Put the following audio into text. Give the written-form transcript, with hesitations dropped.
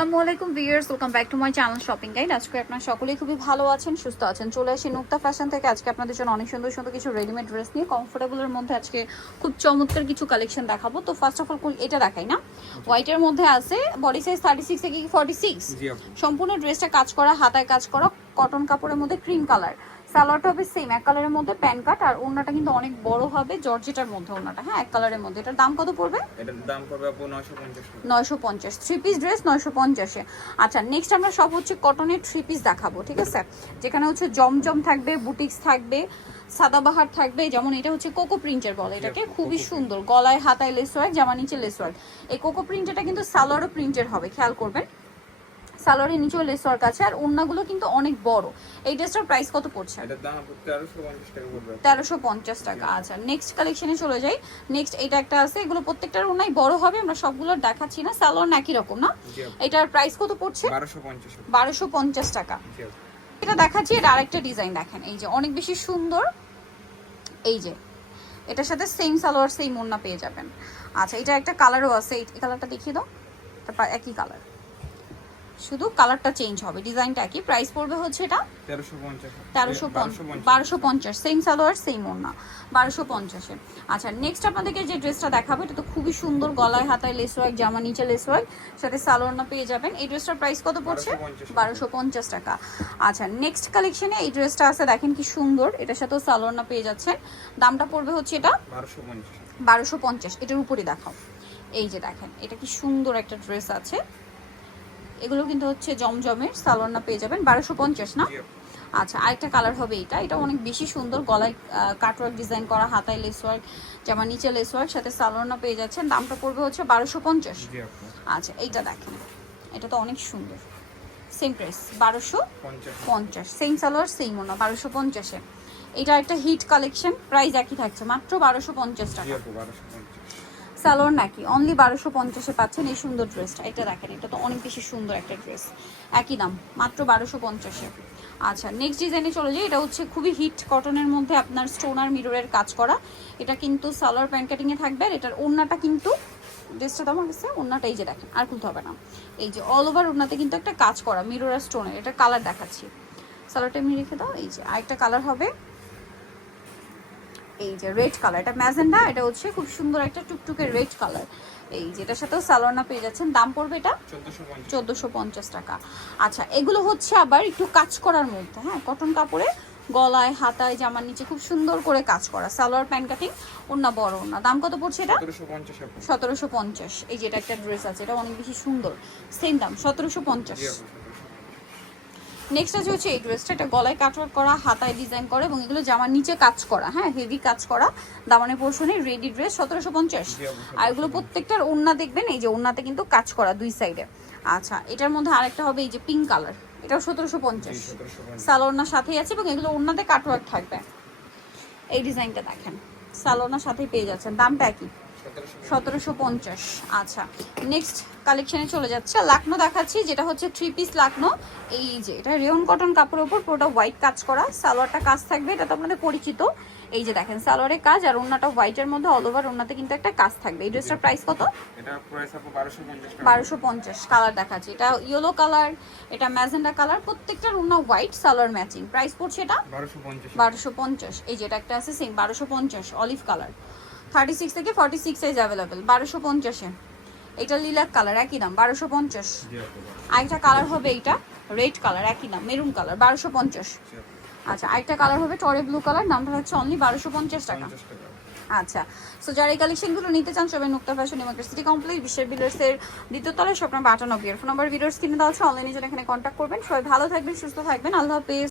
আসসালামু আলাইকুম viewers, welcome back to my channel shopping guide. আজকে আপনারা সকলেই খুবই ভালো আছেন, সুস্থ আছেন। চলে আসি নুক্তা ফ্যাশন থেকে। আজকে আপনাদের জন্য অনেক সুন্দর সুন্দর কিছু রেডিমেড ড্রেস নিয়ে কমফোর্টেবলের মধ্যে আজকে খুব চমৎকার কিছু কালেকশন দেখাবো। তো ফার্স্ট অফ অল এটা দেখাই না, হোয়াইটের মধ্যে আছে, বডি সাইজ 36 থেকে 46, সম্পূর্ণ ড্রেসটা কাজ করা, হাতায় কাজ করা, কটন কাপড়ের মধ্যে ক্রিম কালার। সালোয়ারটা হবে সেম এক কালারের মধ্যে প্যান্ট কাট, আর ওড়নাটা কিন্তু অনেক বড় হবে জর্জেটার মধ্যে ওড়নাটা, হ্যাঁ এক কালারের মধ্যে। এটার দাম কত পড়বে? এটার দাম পড়বে আপু 950 950 থ্রি পিস ড্রেস 950 এ। আচ্ছা নেক্সট আমরা সব হচ্ছে কটনের থ্রি পিস দেখাবো, ঠিক আছে? যেখানে হচ্ছে জমজম থাকবে, বুটিক্স থাকবে, সাদাবাহার থাকবে। যেমন এটা হচ্ছে কোকো প্রিন্টের বলে এটাকে, খুবই সুন্দর, গলায় হাতায় লেস ওয়ার্ক, জামা নিচে লেস ওয়ার্ক। এই কোকো প্রিন্টটা কিন্তু সালোয়ারও প্রিন্টের হবে, খেয়াল করবেন। সালোয়ারের নিচেও লেস ওয়ার্ক আছে, আর ওড়নাগুলো কিন্তু অনেক বড়। এই ড্রেসটার প্রাইস কত পড়ছে? এটার দাম আপু 1350 টাকা পড়বে। 1350 টাকা। আচ্ছা নেক্সট কালেকশনে চলে যাই। নেক্সট এটা একটা আছে, এগুলো প্রত্যেকটার ওড়নাই বড় হবে, আমরা সবগুলো দেখাচ্ছি না। সালোয়ার একই রকম না? এটার প্রাইস কত পড়ছে? 1250 টাকা। এটা দেখাচ্ছি, এটা আরেকটা ডিজাইন দেখেন, এই যে অনেক বেশি সুন্দর। এই যে এটার সাথে সেম সালোয়ার সেম ওড়না পেয়ে যাবেন। আচ্ছা এটা একটা কালারও আছে, এই কালারটা দেখিয়ে দাও। তারপর একই কালার, শুধু কালারটা চেঞ্জ হবে, ডিজাইনটা একই। প্রাইস পড়বে হচ্ছে এটা 1250 সেম সালোয়ার সেম ওড়না, 1250 এ। আচ্ছা নেক্সট আপনাদেরকে যে ড্রেসটা দেখাবো, এটা তো খুবই সুন্দর, গলায় হাতায় লেস ওয়ার্ক, জামা নিচে লেস ওয়ার্ক, সাথে সালোয়ার পেয়ে যাবেন। এই ড্রেসটার প্রাইস কত পড়ছে? 1250 টাকা। আচ্ছা নেক্সট কালেকশনে এই ড্রেসটা আছে, দেখেন কি সুন্দর, এটার সাথেও সালোয়ার পেয়ে যাচ্ছেন। দামটা পড়বে হচ্ছে এটা 1250। এটার উপরে দেখাও, এই যে দেখেন এটা কি সুন্দর একটা ড্রেস আছে। এগুলো কিন্তু হচ্ছে জমজমের, সালোয়ার পেয়ে যাবেন 1250 না? আচ্ছা আরেকটা কালার হবে এটা, এটা অনেক বেশি সুন্দর, গলায় কাটওয়ার্ক ডিজাইন করা, হাতায় লেস ওয়ার্ক, জামা নিচে লেস ওয়ার্ক, সাথে সালোয়ার পেয়ে যাচ্ছেন। দামটা পড়বে হচ্ছে 1250। আচ্ছা এইটা দেখেন, এটা তো অনেক সুন্দর, same price 1250, same salwar same ওনা, 1250 এ। এটা একটা হিট কালেকশন, প্রাইস একই থাকছে, মাত্র 1250 টাকা। সালোয়ার নাকি অনলি 1250 পাচ্ছেন এই সুন্দর ড্রেসটা। এটা দেখেন, এটা তো অনেক বেশি সুন্দর একটা ড্রেস, একই দাম, মাত্র 1250। আচ্ছা নেক্সট ডিজাইনে চলে যাই। এটা হচ্ছে খুবই হিট কটনের মধ্যে আপনার স্টোনার মিররের কাজ করা। এটা কিন্তু সালোয়ার প্যান্ট কাটিংয়ে থাকবে, আর এটার ওড়নাটা কিন্তু, ড্রেসটা তো আমার কাছে ওড়নাটা এই যে দেখেন, আর খুলতে হবে না, এই যে অল ওভার ওড়নাতে কিন্তু একটা কাজ করা মিরর আর স্টোনের। এটা কালার দেখাচ্ছি, সালোয়ারটা এমনি রেখে দাও। এই যে আরেকটা কালার হবে, এই যে রেড কালার, এটা ম্যাজেন্ডা, এটা হচ্ছে খুব সুন্দর একটা টুকটুকে রেড কালার। এই যেটার সাথেও সালোয়ার পেয়ে যাচ্ছেন। দাম পড়বে এটা 1450 টাকা। আচ্ছা এগুলো হচ্ছে আবার একটু কাজ করার মধ্যে, হ্যাঁ কটন কাপড়ে, গলায় হাতায় জামার নিচে খুব সুন্দর করে কাজ করা, সালোয়ার প্যান্ট কাটিং, ওড়না বড় ওড়না। দাম কত পড়ছে এটা? 1750। এই যে এটা একটা ড্রেস আছে, এটা অনেক বেশি সুন্দর, সেম দাম 1750। নেক্সট আছে হচ্ছে এই ড্রেসটা, এটা গলায় কাটওয়ার্ক করা, হাতায় ডিজাইন করা, এবং এগুলো জামার নিচে কাজ করা, হ্যাঁ হেভি কাজ করা, দামানের পোর্শনে রেডি ড্রেস 1750। আর এগুলো প্রত্যেকটার ওড়না দেখবেন, এই যে ওড়নাতে কিন্তু কাজ করা দুই সাইডে। আচ্ছা এটার মধ্যে আরেকটা হবে এই যে পিঙ্ক কালার, এটাও 1750, সালোয়ার সাথেই আছে, এবং এগুলো ওড়নাতে কাটওয়ার্ক থাকবে। এই ডিজাইনটা দেখেন, সালোয়ার সাথেই পেয়ে যাচ্ছেন, দামটা একই 1750। আচ্ছা নেক্সট কালেকশনে চলে যাচ্ছে, লাকনো দেখাচ্ছি, যেটা হচ্ছে থ্রি পিস লাকনো। এই যে এটা রেয়ন কটন কাপড়ের উপর পুরোটা হোয়াইট কাজ করা, সালোয়ারটা কাজ থাকবে, এটা তো আপনাদের পরিচিত। এই যে দেখেন সালোয়ারের কাজ, আর ওড়নাটা হোয়াইটের মধ্যে অল ওভার ওড়নাতে কিন্তু একটা কাজ থাকবে। এই ড্রেসটার প্রাইস কত? এটা প্রাইস আপু 1250 1250। কালার দেখাচ্ছি, এটা ইয়েলো কালার, এটা ম্যাজেন্ডা কালার, প্রত্যেকটার ওড়না হোয়াইট, সালোয়ার ম্যাচিং। প্রাইস পড়ছে এটা 1250। এই যে এটা একটা আছে সেম 1250, অলিভ কালার, 36 থেকে 46 সাইজ অ্যাভেলেবেল, 1250 এ। এটা লিলাক কালার, একই দাম 1250। আরেকটা কালার হবে এইটা রেড কালার, একই দাম, মেরুন কালার, 1250। আচ্ছা আরেকটা কালার হবে টরে ব্লু কালার, দামটা হচ্ছে অনলি 1250 টাকা। আচ্ছা সো যারা এই কালেকশনগুলো নিতে চান, সবাই নুক্তা ফ্যাশন ইউনিভার্সিটি কমপ্লিট বিশ্বের বিল্ডার্সের দ্বিতীয় তলায়, স্বপ্ন 92 এর ফোন নাম্বার ভিডিওস কিনে দেওয়া হচ্ছে, অনলাইনে জন্য এখানে কন্ট্যাক্ট করবেন। সবাই ভালো থাকবেন, সুস্থ থাকবেন, আল্লাহ হাফেজ।